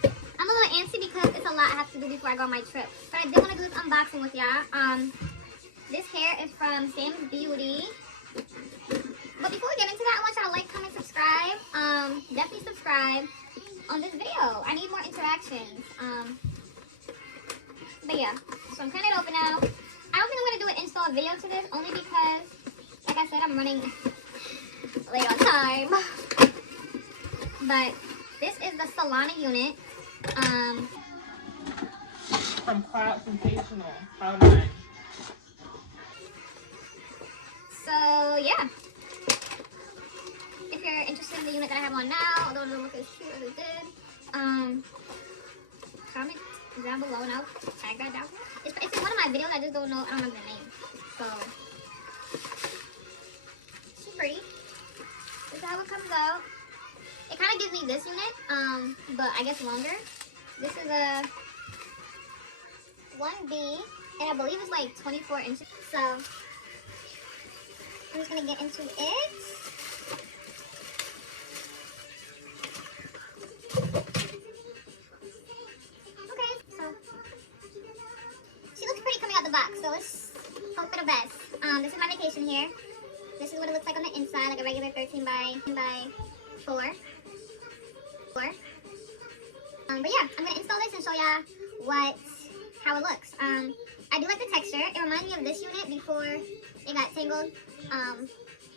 sorry. I'm a little antsy because it's a lot I have to do before I go on my trip. But I did want to do this unboxing with y'all. This hair is from Sam's Beauty. But before we get into that, I want y'all to like, comment, subscribe. Definitely subscribe on this video. I need more interactions. But yeah, so I'm cutting it open now. I don't think I'm going to do an install video to this, only because, like I said, I'm running late on time. But this is the Solana unit. From Sensational. Cloud 9. So yeah, if you're interested in the unit that I have on now, although it doesn't look as cute as it did, comment down below and I'll tag that down. It's in one of my videos. I just don't know. I don't remember the name. So she's pretty. This is how it comes out. It kind of gives me this unit, but I guess longer. This is a 1B, and I believe it's like 24 inches. So I'm just gonna get into it. Okay, so she looks pretty coming out the box. So let's hope for the best. This is my vacation hair. This is what it looks like on the inside, like a regular 13 by 4. But yeah, I'm gonna install this and show y'all how it looks. I do like the texture. It reminds me of this unit before it got tangled. I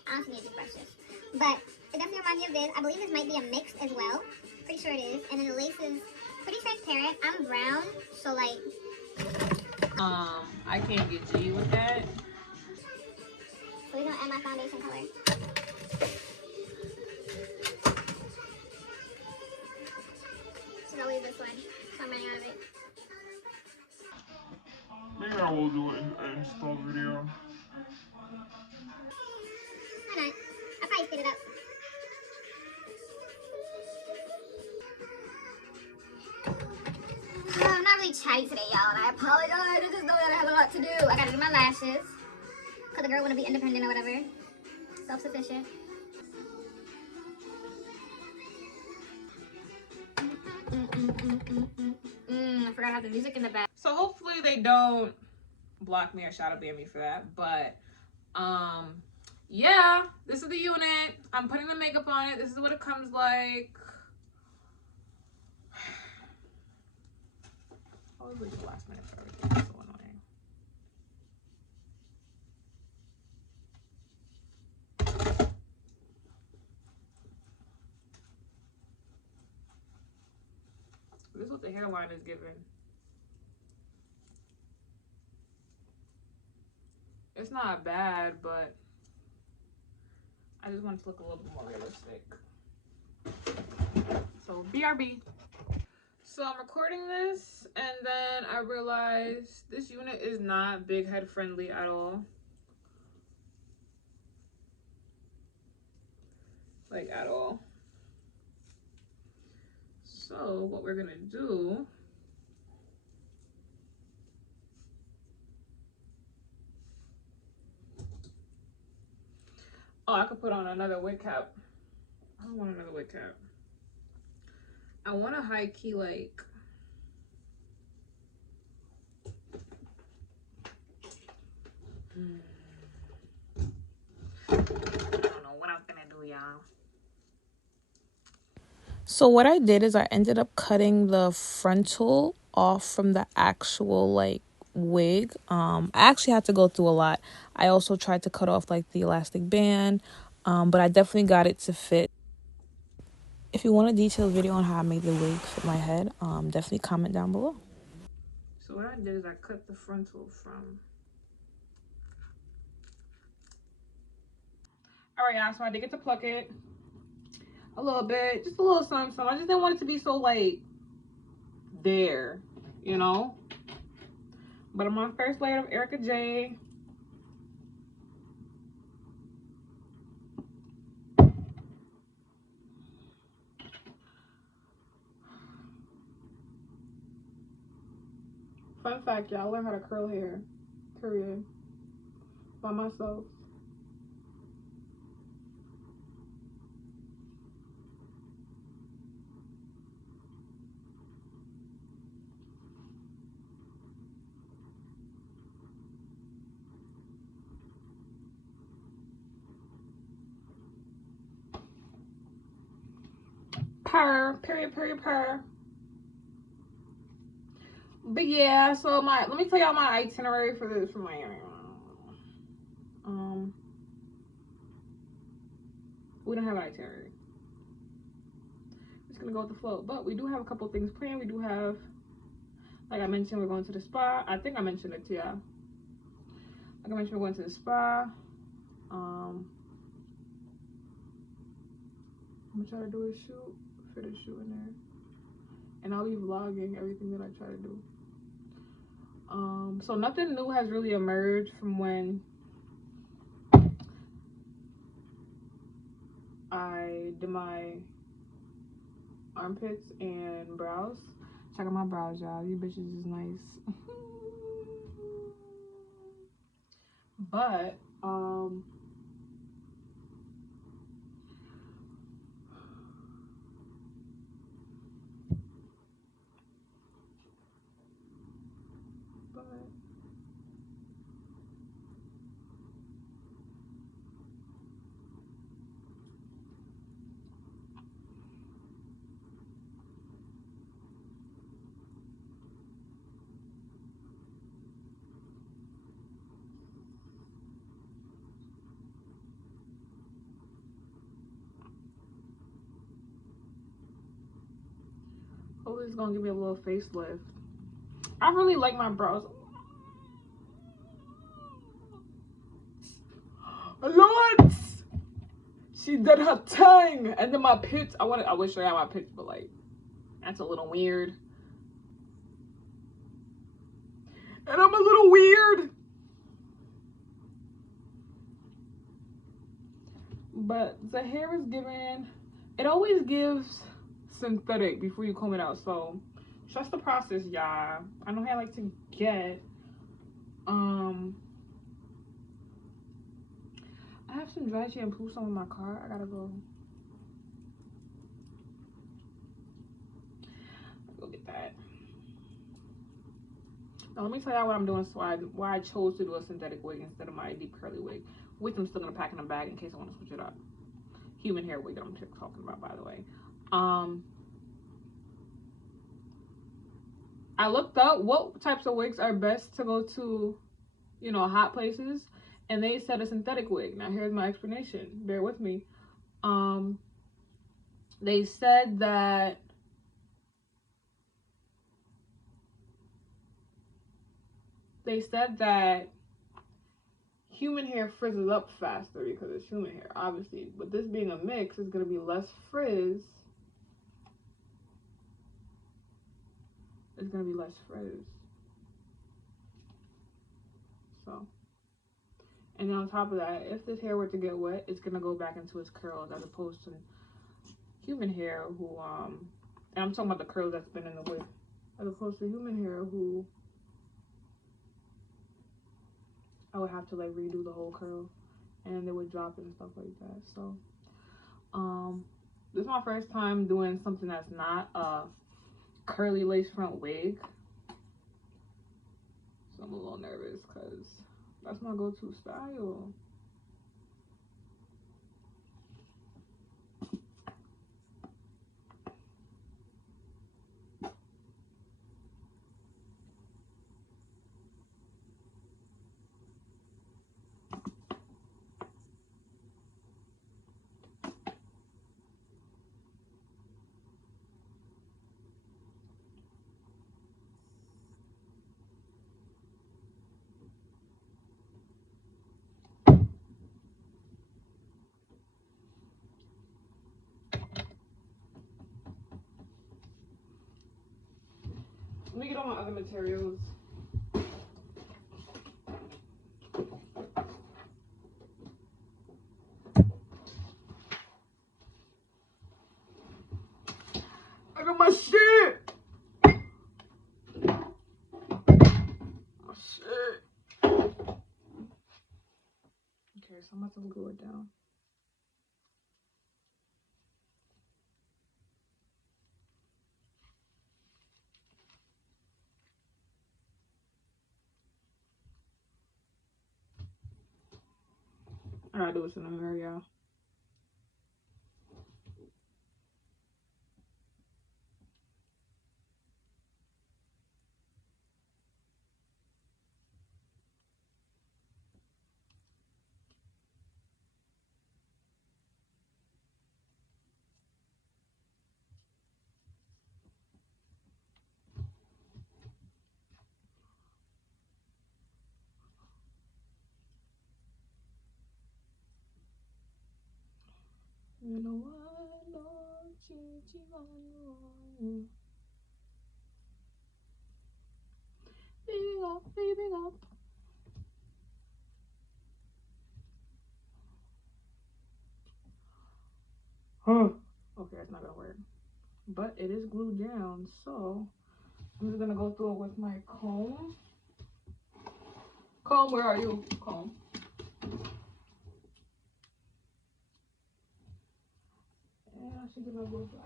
don't need these brushes, but it definitely reminds me of this. I believe this might be a mix as well. Pretty sure it is. And then the lace is pretty transparent. I'm brown, so like. I can't get G with that. So we're gonna add my foundation color. Should always this one. So I'm running out of it. Maybe I will do an install video. Why not? I'll probably speed it up. I'm not really chatty today, y'all, and I apologize. I just know that I have a lot to do. I gotta do my lashes. Because the girl wanna be independent or whatever. Self-sufficient. I forgot I have the music in the back. So hopefully they don't block me or shadow ban me for that. But yeah, this is the unit. I'm putting the makeup on it. This is what it comes like. I always wait to the last minute for everything. It's so annoying. This is what the hairline is giving. It's not bad, but I just want it to look a little bit more realistic. So BRB. So I'm recording this and then I realized this unit is not big head friendly at all. Like at all. So what we're gonna do I could put on another wig cap. I don't want another wig cap. I want a high key like I don't know what I'm gonna do, y'all. So what I did is I ended up cutting the frontal off from the actual like wig. I actually had to go through a lot. I also tried to cut off like the elastic band, but I definitely got it to fit. If you want a detailed video on how I made the wig fit my head, definitely comment down below. So what I did is I cut the frontal from. All right, y'all, so I did get to pluck it a little bit, just a little something. I just didn't want it to be so like there, you know. But I'm on first layer of Erica J. Fun fact, y'all, I learned how to curl hair, period, by myself. Per. But yeah, so let me tell y'all my itinerary for Miami. We don't have an itinerary. Just gonna go with the flow. But we do have a couple things planned. We do have, like I mentioned, we're going to the spa. I think I mentioned it to y'all. Like I mentioned, we're going to the spa. I'm gonna try to do a shoot, fit a shoot in there, and I'll be vlogging everything that I try to do. So nothing new has really emerged from when I did my armpits and brows. Check out my brows, y'all. These bitches is nice. But hopefully it's gonna give me a little facelift. I really like my brows. Lord, she did her thing. And then my pits, I wish I had my pits, but like that's a little weird. And I'm a little weird. But the hair is giving, it always gives synthetic before you comb it out. So trust the process, y'all. I know how I like to get. I have some dry shampoo some in my car. I gotta go get that. Now let me tell y'all what I'm doing. So why I chose to do a synthetic wig instead of my deep curly wig, which I'm still gonna pack in a bag in case I want to switch it up. Human hair wig that I'm talking about, by the way. I looked up what types of wigs are best to go to, you know, hot places, and they said a synthetic wig. Now here's my explanation. Bear with me. They said that human hair frizzes up faster because it's human hair, obviously. But this being a mix, is gonna be less frizz. It's gonna be less frizz. So, and then on top of that, if this hair were to get wet, it's gonna go back into its curls, as opposed to human hair who and I'm talking about the curls that's been in the wig, as opposed to human hair who I would have to like redo the whole curl and they would drop it and stuff like that. So this is my first time doing something that's not a curly lace front wig, so I'm a little nervous because that's my go-to style. Let me get all my other materials. I got my shit. My shit. Okay, so I'm about to glue it down. I gotta do this in the mirror, y'all. You know why don't you keep on rolling? Baby up, baby up. Okay, it's not gonna work. But it is glued down, so I'm just gonna go through it with my comb. Comb, where are you? Comb. And I should get my blue flyer.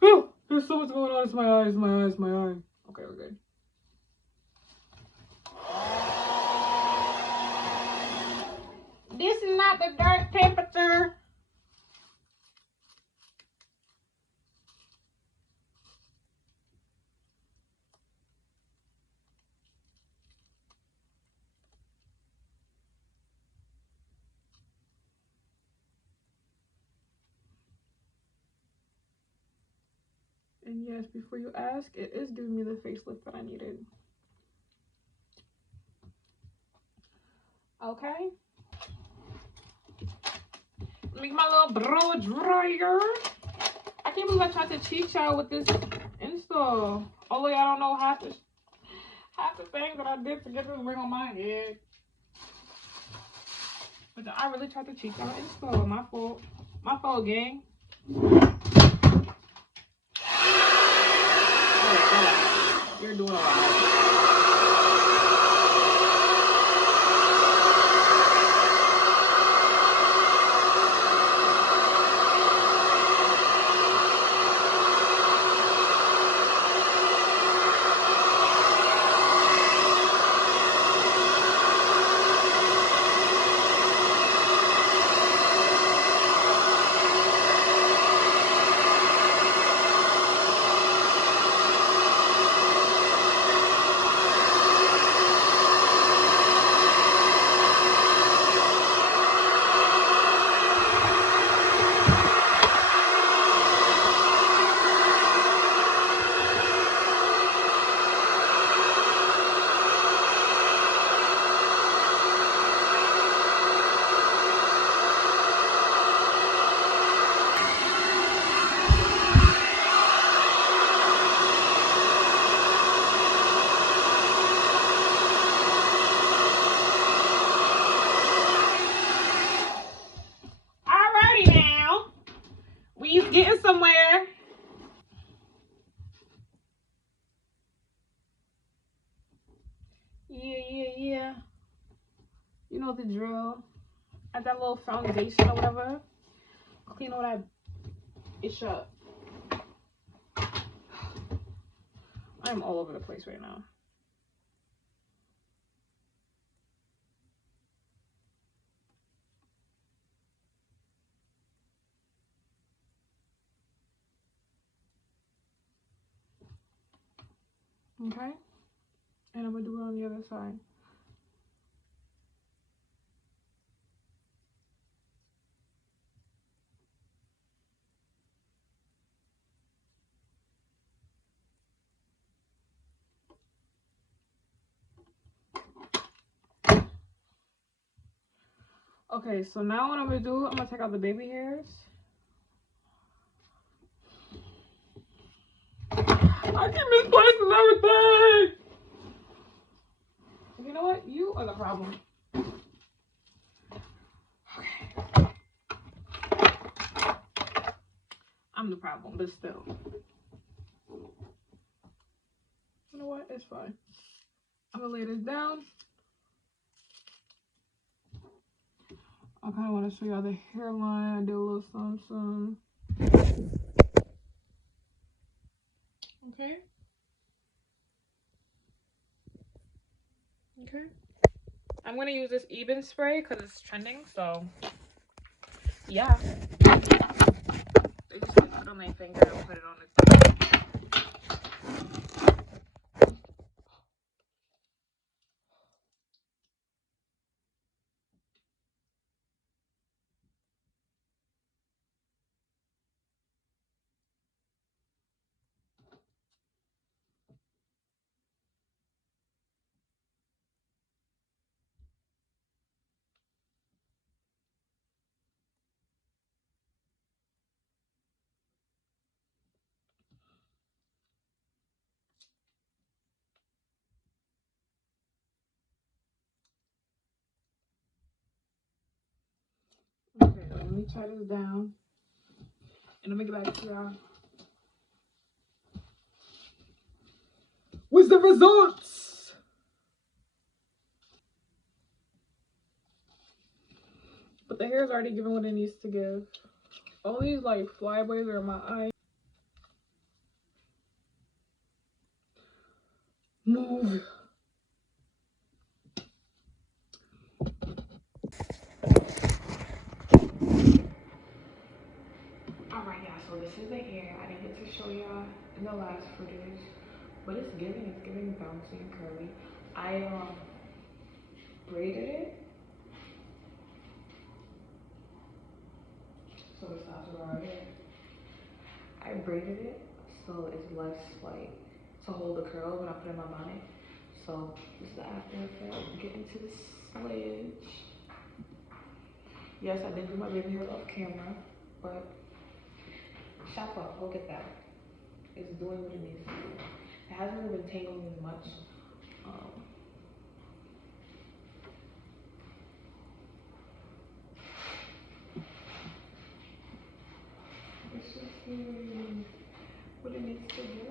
Oh, there's so much going on. It's my eyes, my eyes, my eye. Okay, we're good. This is not the dark temperature. And yes, before you ask, it is giving me the facelift that I needed. Okay. Make my little blow dryer. I can't believe I tried to cheat y'all with this install. Only I don't know half the things that I did to get this ring on my head. But I really tried to cheat y'all install. My fault. My fault, gang. You're doing a lot. Alrighty now. We's getting somewhere. Yeah. You know the drill. Add that little foundation or whatever. Clean all that ish up. I'm all over the place right now. Okay? And I'm gonna do it on the other side. Okay, so now what I'm gonna do, I'm gonna take out the baby hairs. I keep misplacing everything! You know what? You are the problem. Okay. I'm the problem, but still. You know what? It's fine. I'm gonna lay this down. I kind of want to show y'all the hairline. I did a little something. Okay. Okay. I'm gonna use this Eben spray because it's trending. So, yeah. They just put it on my finger and put it on the. tie this down, and I'm gonna get back to y'all with the results. But the hair is already giving what it needs to give. All these like flyaways are in my eye. Move. Alright, y'all, so this is the hair. I didn't get to show y'all in the last footage, but it's giving bouncy and curly. I braided it, so it stops right here. I braided it so it's less like to hold the curl when I put in my bonnet. So this is the after effect. Get into the sledge. Yes, I did do my baby hair off camera, but shop up, look at that. It's doing what it needs to do. It hasn't really been tangling as much. It's just doing what it needs to do.